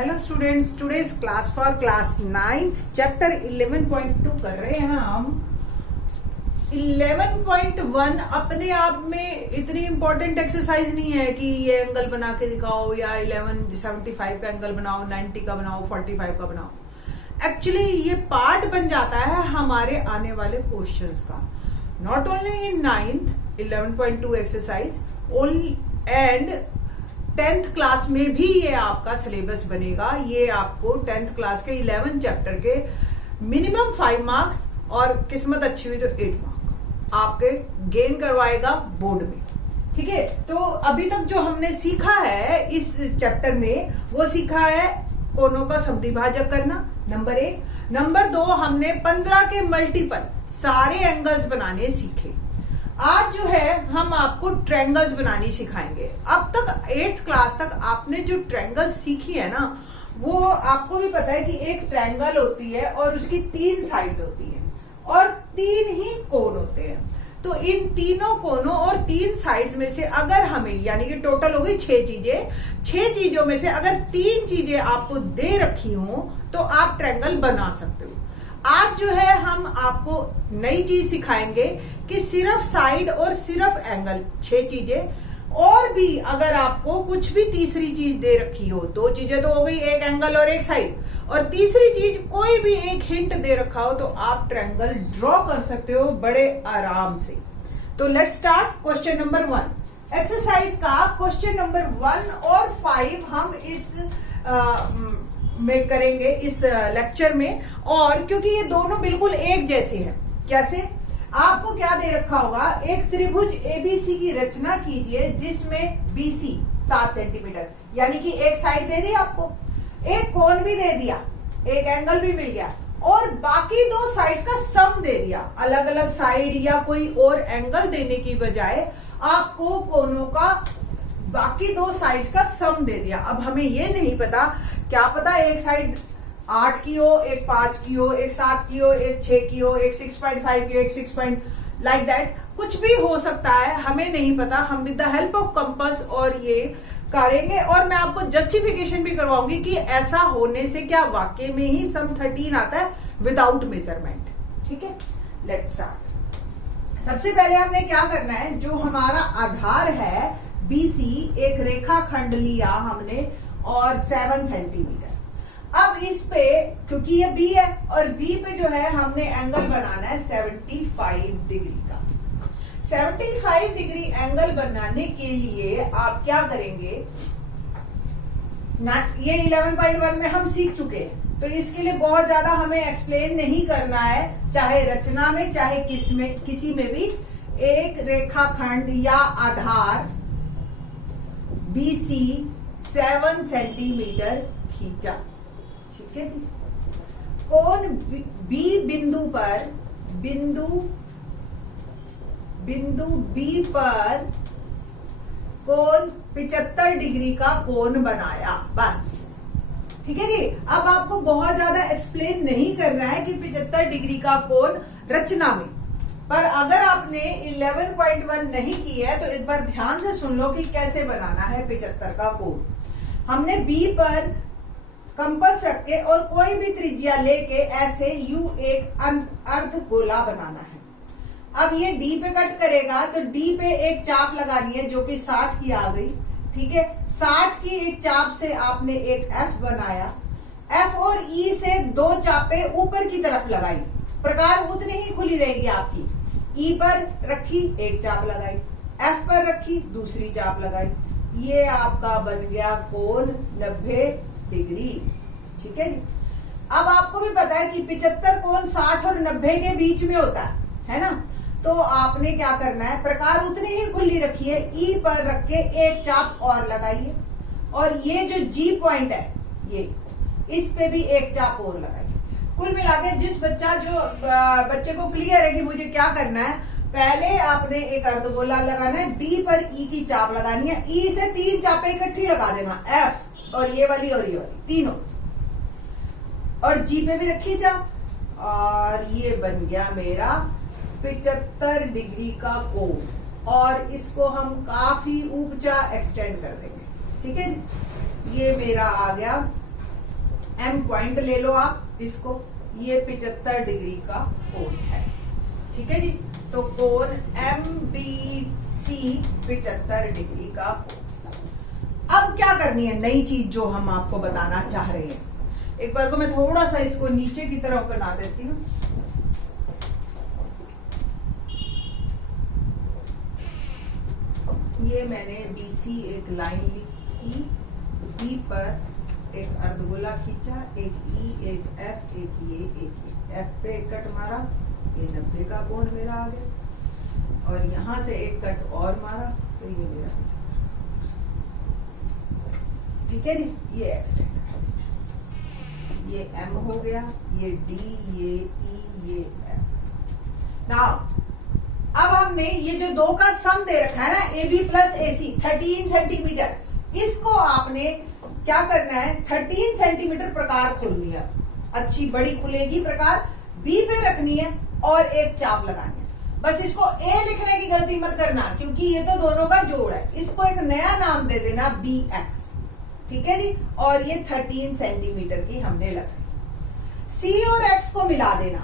Hello students, today's class for class 9th chapter 11.2 कर रहे हैं हम। 11.1 अपने आप में इतनी इंपॉर्टेंट एक्सरसाइज नहीं है कि ये एंगल बना के दिखाओ या 1175 का एंगल बनाओ, 90 का बनाओ, 45 का बनाओ। एक्चुअली ये पार्ट बन जाता है हमारे आने वाले क्वेश्चंस का। Not only in 9th 11.2 exercise only and 10th class में भी ये आपका सिलेबस बनेगा। ये आपको 10th क्लास के 11 चैप्टर के मिनिमम 5 मार्क्स और किस्मत अच्छी हुई तो 8 मार्क आपके गेन करवाएगा बोर्ड में। ठीक है, तो अभी तक जो हमने सीखा है इस चैप्टर में वो सीखा है कोनों का समद्विभाजक करना, नंबर 1। नंबर 2, हमने 15 के मल्टीपल सारे एंगल्स बनाने सीखे। आज जो है हम आपको ट्रायंगल्स बनानी सिखाएंगे। अब तक 8th क्लास तक आपने जो ट्रायंगल्स सीखी है ना, वो आपको भी पता है कि एक ट्रायंगल होती है और उसकी 3 साइड्स होती हैं और 3 ही कोण होते हैं। तो इन तीनों कोनों और 3 साइड्स में से अगर हमें, यानी कि टोटल हो गई 6 चीजें, 6 चीजों में से अगर 3 चीजें आपको दे रखी हो तो आप ट्रायंगल बना सकते हो। आज जो है हम आपको नई चीज सिखाएंगे कि सिर्फ साइड और सिर्फ एंगल 6 चीजें, और भी अगर आपको कुछ भी तीसरी चीज दे रखी हो, 2 चीजें तो हो गई, एक एंगल और एक साइड, और तीसरी चीज कोई भी एक हिंट दे रखा हो तो आप ट्रायंगल ड्रॉ कर सकते हो बड़े आराम से। तो let's start question number 1। Exercise का क्वेश्चन नंबर 1 और 5 हम इस में करेंगे इस लेक्चर में। और क्योंकि ये दोनों बिल्कुल एक जैसे हैं, कैसे? आपको क्या दे रखा होगा, एक त्रिभुज एबीसी की रचना कीजिए जिसमें बीसी 7 सेंटीमीटर, यानी कि एक साइड दे दी आपको, एक कोण भी दे दिया, एक एंगल भी मिल गया, और बाकी 2 साइड्स का सम दे दिया। अलग अलग साइड या कोई और एंगल देने की बजाय आपको कोनों का बाकी 2 साइड्स का सम दे दिया। अब हमें ये नहीं पता, क्या पता एक साइड 8 की हो, एक 5 की हो, एक 7 की हो, एक 6 की हो, एक 6.5 की हो, एक 6 लाइक दैट, कुछ भी हो सकता है, हमें नहीं पता। हम with the help of compass और ये करेंगे, और मैं आपको जस्टिफिकेशन भी करवाऊंगी कि ऐसा होने से क्या वाकई में ही सम 13 आता है विदाउट मेजरमेंट। ठीक है, लेट्स स्टार्ट। सबसे पहले हमने क्या करना है, जो हमारा आधार है बीसी, एक रेखाखंड लिया हमने और 7 सेंटीमीटर। अब इस पे, क्योंकि ये बी है और बी पे जो है हमने एंगल बनाना है 75 डिग्री का। 75 डिग्री एंगल बनाने के लिए आप क्या करेंगे ना, ये 11.1 में हम सीख चुके हैं, तो इसके लिए बहुत ज्यादा हमें एक्सप्लेन नहीं करना है। चाहे रचना में चाहे किसी में भी एक रेखाखंड या आधार बीसी 7 सेंटीमीटर खींचा। ठीक है जी, कोण बी बिंदु बी पर कोण 75 डिग्री का कोण बनाया, बस। ठीक है जी, अब आपको बहुत ज्यादा एक्सप्लेन नहीं करना है कि 75 डिग्री का कोण रचना में। पर अगर आपने 11.1 नहीं की है तो एक बार ध्यान से सुन लो कि कैसे बनाना है 75 का कोण। हमने बी पर कंपास रख के और कोई भी त्रिज्या लेके ऐसे यू एक अर्ध गोला बनाना है। अब ये डी पे कट करेगा तो डी पे एक चाप लगानी है जो कि 60 की आ गई। ठीक है, 60 की एक चाप से आपने एक एफ बनाया, एफ और ई से 2 चापे ऊपर की तरफ लगाई, प्रकार उतनी ही खुली रहेगी आपकी। ई पर रखी, एक चाप लगाई, एफ पर रखी, दूसरी चाप लगाई, ये आपका बन गया कोण 90 डिग्री। ठीक है, अब आपको भी पता है कि 75 कोण 60 और 90 के बीच में होता है ना, तो आपने क्या करना है, प्रकार उतनी ही खुली रखिए, ई पर रख के एक चाप और लगाइए, और ये जो जी पॉइंट है ये, इस पे भी एक चाप और लगाइए। कुल मिला के बच्चे को क्लियर है कि मुझे क्या करना है, पहले आपने एक अर्धगोला लगाना है, डी पर ई की चाप लगानी है, ई से 3 चापे इकट्ठी लगा देना, एफ और ये वाली तीनों, और जी पे भी रखी चाप, और ये बन गया मेरा 75 डिग्री का कोण, और इसको हम काफी ऊंचा एक्सटेंड कर देंगे। ठीक है, ये मेरा आ गया एम पॉइंट ले लो आप इसको, ये 75 डिग्री का कोण है, ठीक है जी। तो कोण MBC 75 डिग्री का कोण। अब क्या करनी है नई चीज जो हम आपको बताना चाह रहे हैं, एक बार को मैं थोड़ा सा इसको नीचे की तरफ बना देती हूँ। ये मैंने BC एक लाइन लिखी, B पर एक अर्धगोला खींचा, एक E, एक F, एक ये, एक F पे एक कट मारा, ये 90 का कोण मेरा आ गया, और यहां से एक कट और मारा तो ये मेरा 75, ठीक है जी। ये एक्सटेंड कर देना, ये M हो गया, ये D, ये E, ये F। नाउ अब हमने ये जो दो का सम दे रखा है ना, AB प्लस AC 13 सेंटीमीटर, इसको आपने क्या करना है, 13 सेंटीमीटर प्रकार खोलनी है, अच्छी बड़ी खुलेगी प्रकार, B पे रखनी है और एक चाप लगानी है। बस इसको A लिखने की गलती मत करना, क्योंकि ये तो दोनों का जोड़ है, इसको एक नया नाम दे देना BX, ठीक है जी। और ये 13 सेंटीमीटर की हमने लगाई। C और X को मिला देना,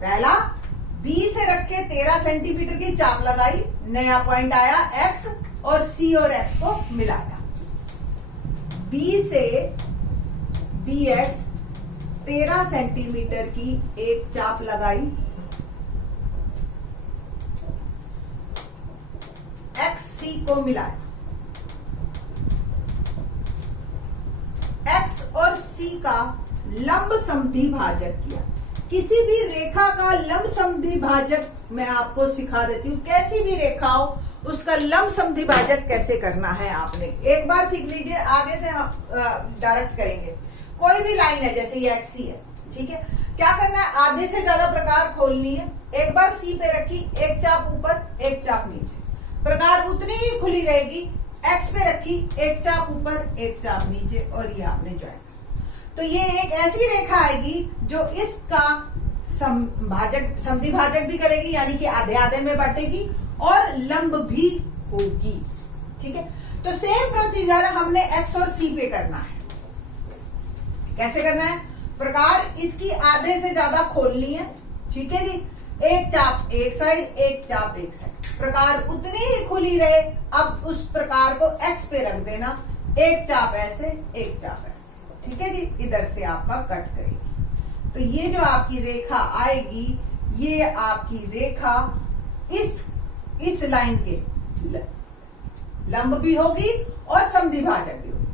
पहला B से रख के 13 सेंटीमीटर की चाप लगाई, नया पॉइंट आया X, और C और X को मिलाया। B से BX 13 सेंटीमीटर की एक चाप लगाई, XC को मिलाया, X और C का लंब समद्वि भाजक किया। किसी भी रेखा का लंब समद्वि भाजक मैं आपको सिखा देती हूँ, कैसी भी रेखा हो उसका लंब समद्वि भाजक कैसे करना है आपने एक बार सीख लीजिए, आगे से हम डायरेक्ट करेंगे। कोई भी लाइन है, जैसे ये XC है, ठीक है, क्या करना है, आधे से ज्यादा प्रकार खोलनी है। एक बार C पे रखी, एक चाप ऊपर, एक चाप नीचे, प्रकार उतनी ही खुली रहेगी। X पे रखी, एक चाप ऊपर, एक चाप नीचे, और ये आपने ज्वाइन। तो ये एक ऐसी रेखा आएगी जो इसका समद्वि भाजक भी करेगी, यानी कि आधे आधे में बांटेगी, और लंब भी होगी, ठीक है। तो सेम प्रोसीजर हमने X और C पे करना है। कैसे करना है, प्रकार इसकी आधे से ज्यादा खोलनी है, ठीक है जी। एक चाप एक साइड, एक चाप एक साइड, प्रकार उतनी ही खुली रहे। अब उस प्रकार को X पे रख देना, एक चाप ऐसे, एक चाप ऐसे, ठीक है जी। इधर से आपका कट करेगी, तो ये जो आपकी रेखा आएगी, ये आपकी रेखा इस लाइन के लंब भी होगी और समद्वि भाजक भी होगी।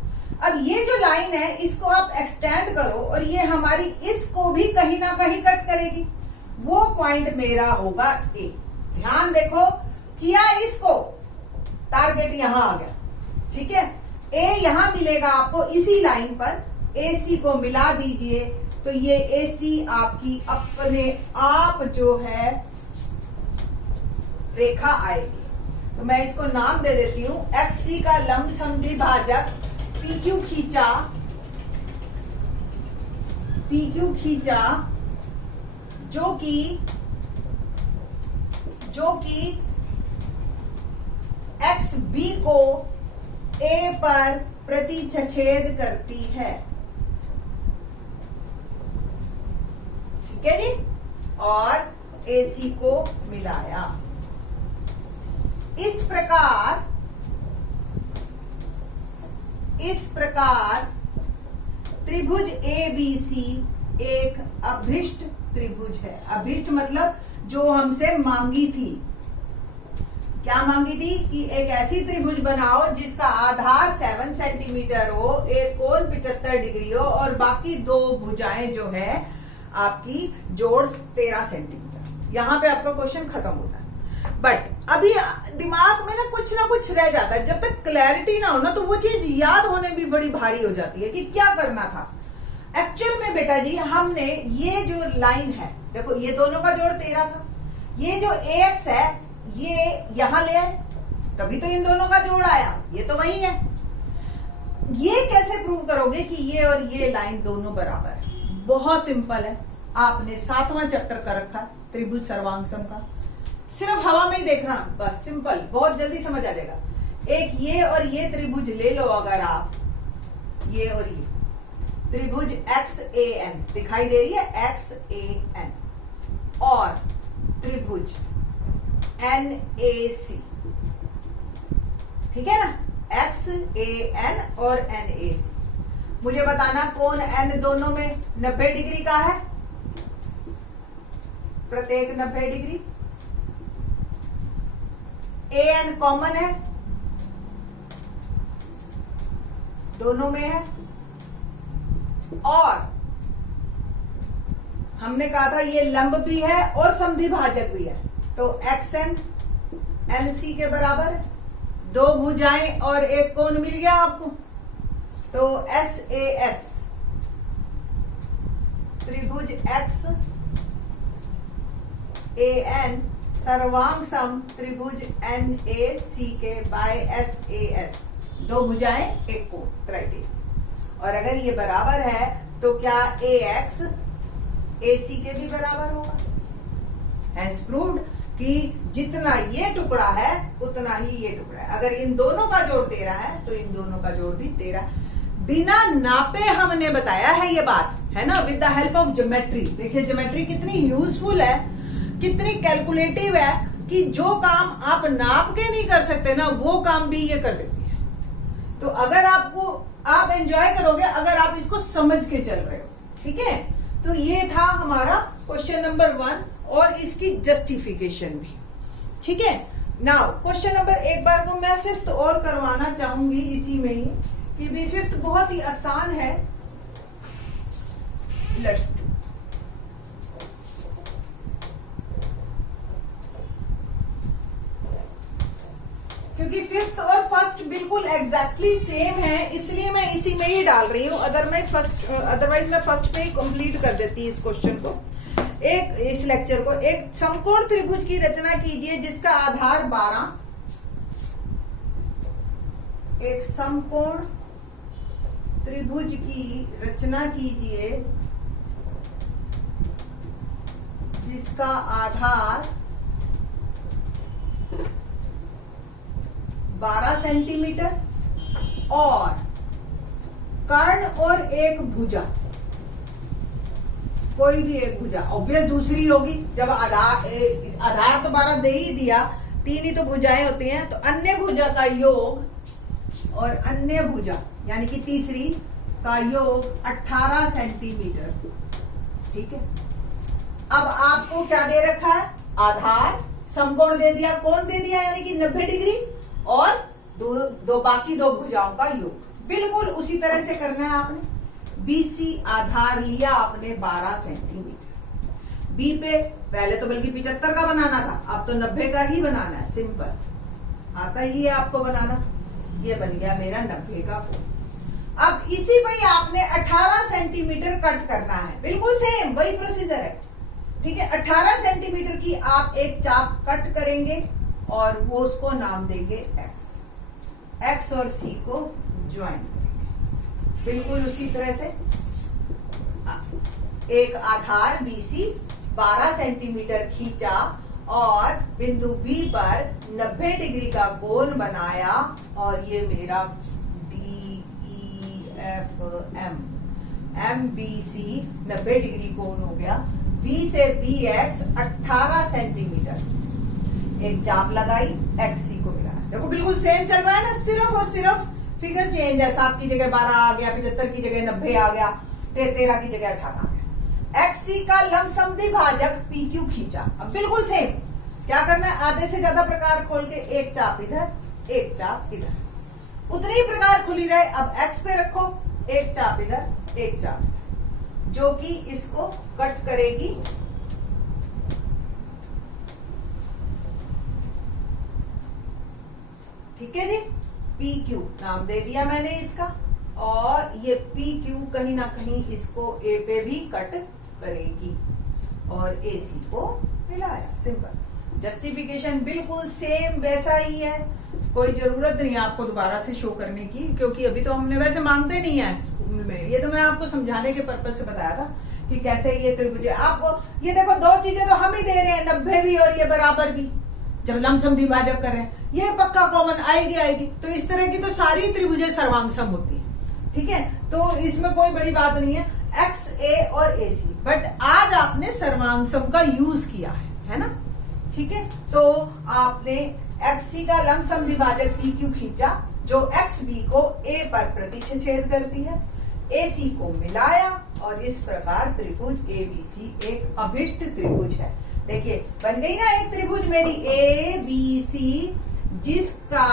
अब ये जो लाइन है इसको आप एक्सटेंड करो, और ये हमारी इसको भी कहीं ना कहीं कट करेगी। वो पॉइंट मेरा होगा A। ध्यान देखो, किया इसको, टारगेट यहां आ गया, ठीक है। A यहां मिलेगा आपको इसी लाइन पर, AC को मिला दीजिए, तो ये AC आपकी अपने आप जो है रेखा आएगी। तो मैं इसको नाम दे देती हूं, XC का लंब समद्वि भाजक PQ खींचा, जो कि XB को A पर प्रतिच्छेद करती है, ठीक है जी, और AC को मिलाया। इस प्रकार त्रिभुज ABC एक अभिष्ट त्रिभुज है। अभिष्ट मतलब जो हमसे मांगी थी, क्या मांगी थी कि एक ऐसी त्रिभुज बनाओ जिसका आधार 7 सेंटीमीटर हो, एक कोण 75 डिग्री हो, और बाकी दो भुजाएं जो है आपकी जोड़ 13 सेंटीमीटर। यहां पे आपका क्वेश्चन खत्म होता है। बट अभी दिमाग में ना कुछ रह जाता है, जब तक क्लैरिटी ना हो ना, तो वो चीज याद होने भी बड़ी भारी हो जाती है कि क्या करना था। एक्चुअल में बेटा जी हमने ये जो लाइन है, देखो ये दोनों का जोड़ 13 था, ये जो AX है ये यहां ले आए, तभी तो इन दोनों का जोड़ आया, ये तो वही है। ये कैसे प्रूव करोगे कि ये और ये लाइन दोनों बराबर है? बहुत सिंपल है, आपने 7वां चैप्टर कर रखा है त्रिभुज सर्वांग सम का, सिर्फ हवा में ही देखना, बस सिंपल, बहुत जल्दी समझ आ जाएगा। एक ये और ये त्रिभुज ले लो, अगर आप ये और ये त्रिभुज XAN दिखाई दे रही है, XAN और त्रिभुज NAC, ठीक है ना, XAN और NAC। मुझे बताना कौन N दोनों में 90 डिग्री का है, प्रत्येक 90 डिग्री। AN कॉमन है, दोनों में है, और हमने कहा था ये लंब भी है और समद्वि भाजक भी है, तो XN NC के बराबर है। दो भुजाएं और एक कोण मिल गया आपको, तो SAS त्रिभुज XAN सर्वांग सम त्रिभुज NAC के बाय SAS, दो भुजाएं एक कोण क्राइटेरिया। और अगर ये बराबर है तो क्या AX AC के भी बराबर होगा। हैंस प्रूव्ड कि जितना ये टुकड़ा है उतना ही ये टुकड़ा है। अगर इन दोनों का जोड़ 13 है तो इन दोनों का जोड़ भी 13। बिना नापे हमने बताया है ये बात, है ना, with the help of geometry. देखिए ज्योमेट्री कितनी यूजफुल है, कितनी कैलकुलेटिव है कि जो काम आप नाप के नहीं कर सकते ना, वो काम भी ये कर देती है। तो अगर आप एंजॉय करोगे अगर आप इसको समझ के चल रहे हो, ठीक है। तो ये था हमारा क्वेश्चन नंबर 1 और इसकी जस्टिफिकेशन भी, ठीक है। नाउ क्वेश्चन नंबर, एक बार को मैं 5th और करवाना चाहूंगी इसी में ही, कि भी 5th बहुत ही आसान है। Let's do. क्योंकि 5th और 1st बिल्कुल एग्जैक्टली सेम है, इसलिए मैं इसी में ही डाल रही हूँ। अदरवाइज मैं फर्स्ट पे ही कंप्लीट कर देती इस क्वेश्चन को, इस लेक्चर को। एक समकोण त्रिभुज की रचना कीजिए जिसका आधार 12। एक समकोण त्रिभुज की रचना कीजिए जिसका आधार 12 सेंटीमीटर और कर्ण और एक भुजा, कोई भी एक भुजा, ऑब्वियस दूसरी होगी। जब आधार तो 12 दे ही दिया, 3 ही तो भुजाएं होती हैं, तो अन्य भुजा का योग और अन्य भुजा यानी कि तीसरी का योग 18 सेंटीमीटर, ठीक है। अब आपको क्या दे रखा है, आधार, समकोण दे दिया, कोण दे दिया यानी कि 90 डिग्री और बाकी दो भुजाओं का योग। बिल्कुल उसी तरह से करना है आपने। BC आधार लिया आपने 12 सेंटीमीटर। B पे पहले तो बल्कि 75 का बनाना था, अब तो 90 का ही बनाना है। सिंपल आता ही है आपको बनाना। ये बन गया मेरा 90 का कोण। अब इसी पे ही आपने 18 सेंटीमीटर कट करना है, बिल्कुल सेम वही प्रोसीजर है, ठीक है। 18 सेंटीमीटर की आप एक चाप कट करेंगे और वो उसको नाम देंगे X और C को ज्वाइन करेंगे। बिल्कुल उसी तरह से एक आधार BC 12 सेंटीमीटर खींचा और बिंदु B पर 90 डिग्री का कोण बनाया और ये मेरा DEFM MBC 90 डिग्री कोण हो गया। B से BX 18 सेंटीमीटर, एक चाप लगाई, XC को मिलाया। देखो बिल्कुल सेम चल रहा है ना, सिर्फ और सिर्फ फिगर चेंज है। 7 की जगह 12 आ गया, 75 की जगह 90 आ गया, 13 की जगह 18 आ गया। XC का लंब समद्वि भाजक PQ खींचा। अब बिल्कुल सेम क्या करना है, आधे से ज्यादा प्रकार खोल के एक चाप इधर, एक चाप इधर, उतनी प्रकार खुली रहे। अब X पे रखो, एक चाप इधर, एक चाप इधर, जो कि इसको कट करेगी। ठीक है जी, PQ नाम दे दिया मैंने इसका, और ये PQ कहीं ना कहीं इसको A पे भी कट करेगी और AC को मिलाया। सिंपल जस्टिफिकेशन बिल्कुल सेम वैसा ही है, कोई जरूरत नहीं है आपको दोबारा से शो करने की, क्योंकि अभी तो हमने वैसे मांगते नहीं है स्कूल में। ये तो मैं आपको समझाने के पर्पज से बताया था कि कैसे ये त्रिभुज है। आपको ये देखो, दो चीजें तो हम ही दे रहे हैं, 90 भी और ये बराबर भी। जब लंब समद्वि भाजक कर रहे हैं, ये पक्का कॉमन आएगी। तो इस तरह की तो सारी त्रिभुजें सर्वांग सम होती है, ठीक है। तो इसमें कोई बड़ी बात नहीं है, एक्स ए और ए सी। बट आज आपने सर्वांग सम का यूज किया है ना, ठीक है। तो आपने एक्स सी का लमसम विभाजक पी क्यू खींचा जो एक्स बी को ए पर प्रतिच्छेद करती है, ए सी को मिलाया और इस प्रकार त्रिभुज ए बी सी एक अभिष्ट त्रिभुज है। देखिए बन गई ना एक त्रिभुज मेरी ए बी सी, जिसका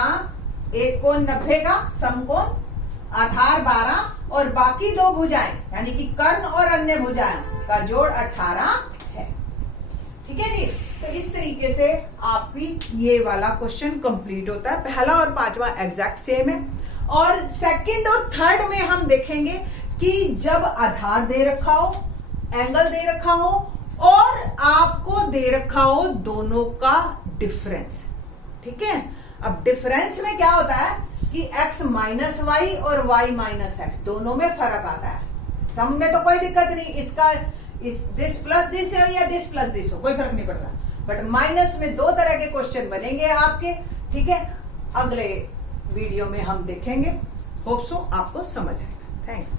एक कोण 90 का समकोण, आधार 12 और बाकी दो भुजाएं यानी कि कर्ण और अन्य भुजाएं का जोड़ 18 है। ठीक है जी। तो इस तरीके से आपकी ये वाला क्वेश्चन कंप्लीट होता है। पहला और पांचवा एग्जैक्ट सेम है। और सेकंड और थर्ड में हम देखेंगे कि जब आधार दे रखा हो, एंगल दे रखा हो और आपको दे रखा हो दोनों का डिफरेंस। ठीक है। अब डिफरेंस में क्या होता है कि x माइनस वाई और y माइनस एक्स दोनों में फर्क आता है। सम में तो कोई दिक्कत नहीं, इसका दिस प्लस दिस है या दिस प्लस दिस हो, कोई फर्क नहीं पड़ता। बट माइनस में दो तरह के क्वेश्चन बनेंगे आपके। ठीक है, अगले वीडियो में हम देखेंगे। होप सो आपको समझ आएगा। थैंक्स।